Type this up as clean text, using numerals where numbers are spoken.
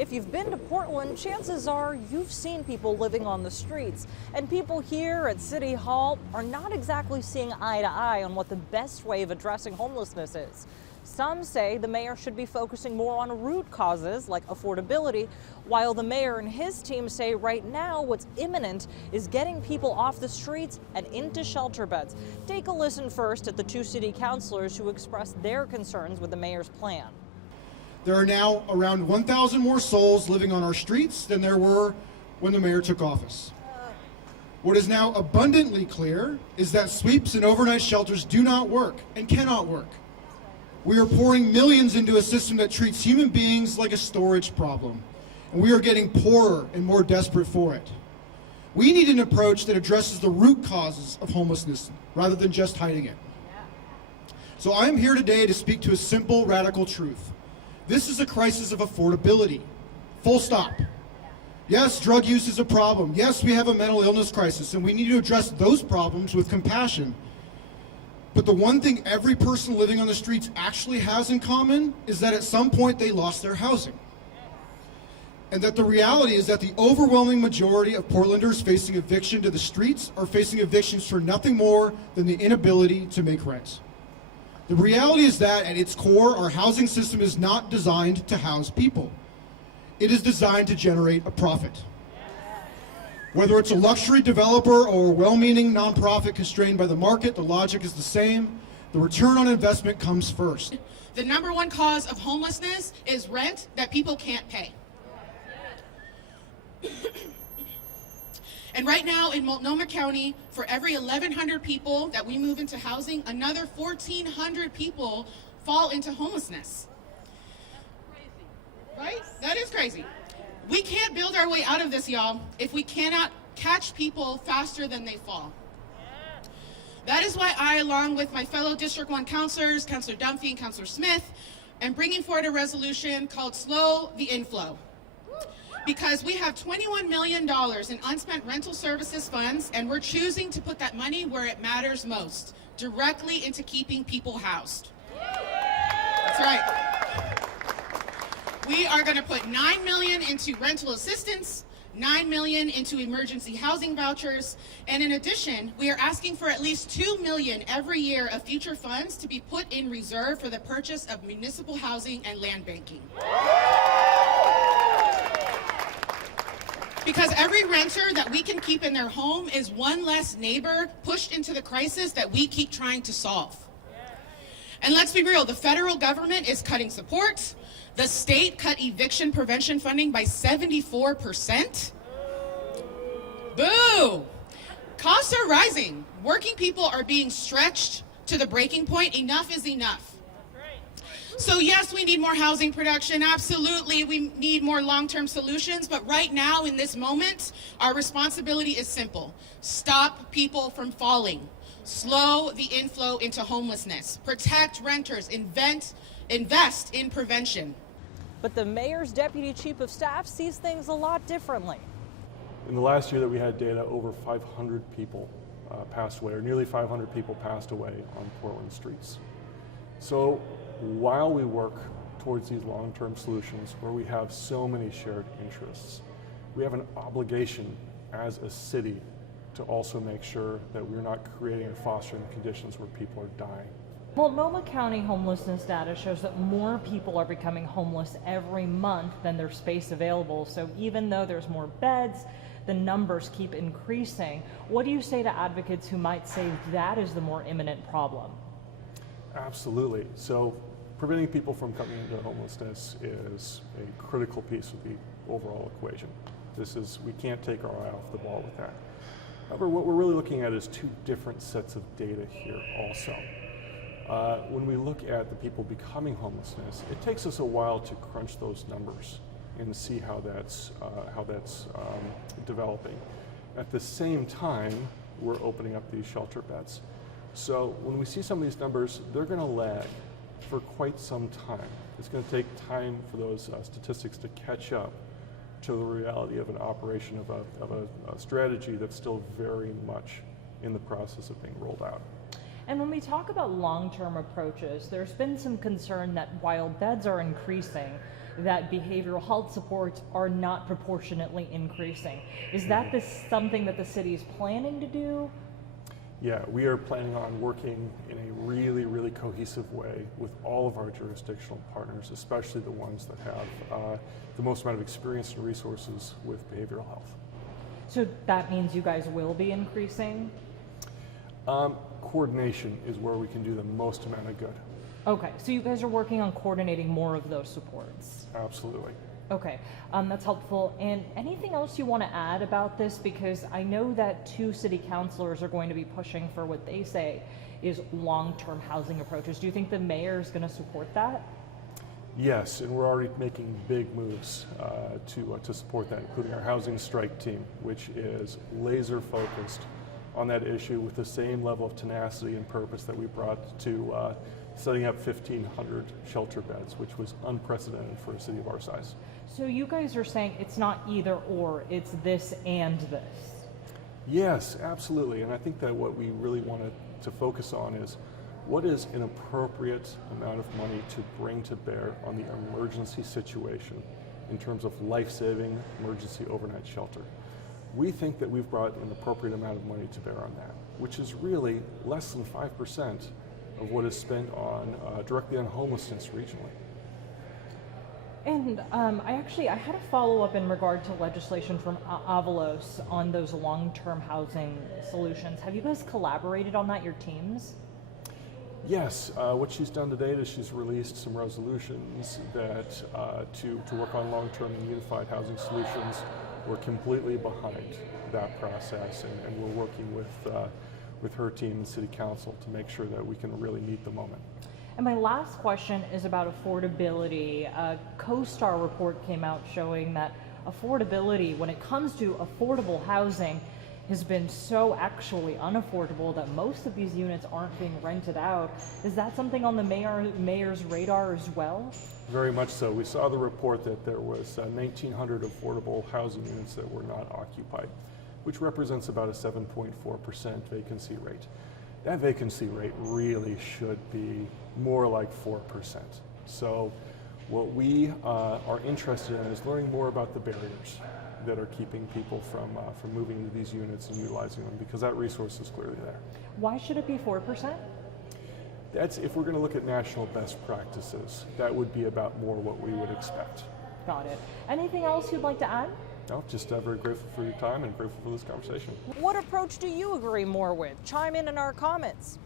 If you've been to Portland, chances are you've seen people living on the streets. And people here at City Hall are not exactly seeing eye to eye on what the best way of addressing homelessness is. Some say the mayor should be focusing more on root causes like affordability, while the mayor and his team say right now what's imminent is getting people off the streets and into shelter beds. Take a listen first at the two city councilors who expressed their concerns with the mayor's plan. There are now around 1,000 more souls living on our streets than there were when the mayor took office. What is now abundantly clear is that sweeps and overnight shelters do not work and cannot work. We are pouring millions into a system that treats human beings like a storage problem, and we are getting poorer and more desperate for it. We need an approach that addresses the root causes of homelessness rather than just hiding it. So I am here today to speak to a simple, radical truth. This is a crisis of affordability. Full stop. Yes, drug use is a problem. Yes, we have a mental illness crisis, and we need to address those problems with compassion. But the one thing every person living on the streets actually has in common is that at some point they lost their housing. And that the reality is that the overwhelming majority of Portlanders facing eviction to the streets are facing evictions for nothing more than the inability to make rent. The reality is that at its core, our housing system is not designed to house people. It is designed to generate a profit. Whether it's a luxury developer or a well-meaning nonprofit constrained by the market, the logic is the same. The return on investment comes first. The number one cause of homelessness is rent that people can't pay. And right now in Multnomah County, for every 1,100 people that we move into housing, another 1,400 people fall into homelessness. Right? That is crazy. We can't build our way out of this, y'all, if we cannot catch people faster than they fall. That is why I, along with my fellow District 1 councilors, Councilor Dunphy and Councilor Smith, am bringing forward a resolution called Slow the Inflow. Because we have $21 million in unspent rental services funds, and we're choosing to put that money where it matters most, directly into keeping people housed. That's right. We are going to put $9 million into rental assistance, $9 million into emergency housing vouchers, and in addition, we are asking for at least $2 million every year of future funds to be put in reserve for the purchase of municipal housing and land banking. Because every renter that we can keep in their home is one less neighbor pushed into the crisis that we keep trying to solve. And let's be real, the federal government is cutting support. The state cut eviction prevention funding by 74%. Boo! Costs are rising. Working people are being stretched to the breaking point. Enough is enough. So yes, we need more housing production. Absolutely, we need more long-term solutions. But right now, in this moment, our responsibility is simple. Stop people from falling. Slow the inflow into homelessness. Protect renters. Invest in prevention. But the mayor's deputy chief of staff sees things a lot differently. In the last year that we had data, over 500 people passed away, or nearly 500 people passed away on Portland streets. So while we work towards these long-term solutions where we have so many shared interests, we have an obligation as a city to also make sure that we're not creating and fostering conditions where people are dying. Multnomah County homelessness data shows that more people are becoming homeless every month than there's space available. So even though there's more beds, the numbers keep increasing. What do you say to advocates who might say that is the more imminent problem? Absolutely. So preventing people from coming into homelessness is a critical piece of the overall equation. We can't take our eye off the ball with that. However, what we're really looking at is two different sets of data here also. When we look at the people becoming homelessness, it takes us a while to crunch those numbers and see how that's developing. At the same time, we're opening up these shelter beds. So when we see some of these numbers, they're going to lag for quite some time. It's going to take time for those statistics to catch up to the reality of an operation of a strategy that's still very much in the process of being rolled out. And when we talk about long-term approaches, there's been some concern that while beds are increasing, that behavioral health supports are not proportionately increasing. Is that something that the city is planning to do? Yeah, we are planning on working in a really, really cohesive way with all of our jurisdictional partners, especially the ones that have the most amount of experience and resources with behavioral health. So that means you guys will be increasing? Coordination is where we can do the most amount of good. Okay, so you guys are working on coordinating more of those supports. Absolutely. Okay, that's helpful. And anything else you want to add about this? Because I know that 2 city councilors are going to be pushing for what they say is long-term housing approaches. Do you think the mayor is going to support that? Yes, and we're already making big moves to support that, including our housing strike team, which is laser focused on that issue with the same level of tenacity and purpose that we brought to setting up 1,500 shelter beds, which was unprecedented for a city of our size. So you guys are saying it's not either or, it's this and this. Yes, absolutely. And I think that what we really wanted to focus on is what is an appropriate amount of money to bring to bear on the emergency situation in terms of life-saving emergency overnight shelter. We think that we've brought an appropriate amount of money to bear on that, which is really less than 5% of what is spent on directly on homelessness regionally. And I had a follow-up in regard to legislation from Avalos on those long-term housing solutions. Have you guys collaborated on that, your teams? Yes, what she's done to date is she's released some resolutions that to work on long-term and unified housing solutions. We're completely behind that process, and we're working with her team and City Council to make sure that we can really meet the moment. And my last question is about affordability. A CoStar report came out showing that affordability, when it comes to affordable housing, has been so actually unaffordable that most of these units aren't being rented out. Is that something on the mayor's radar as well? Very much so. We saw the report that there was 1,900 affordable housing units that were not occupied, which represents about a 7.4% vacancy rate. That vacancy rate really should be more like 4%. So what we are interested in is learning more about the barriers that are keeping people from moving into these units and utilizing them, because that resource is clearly there. Why should it be 4%? That's, if we're going to look at national best practices, that would be about more what we would expect. Got it. Anything else you'd like to add? No, just very grateful for your time and grateful for this conversation. What approach do you agree more with? Chime in our comments.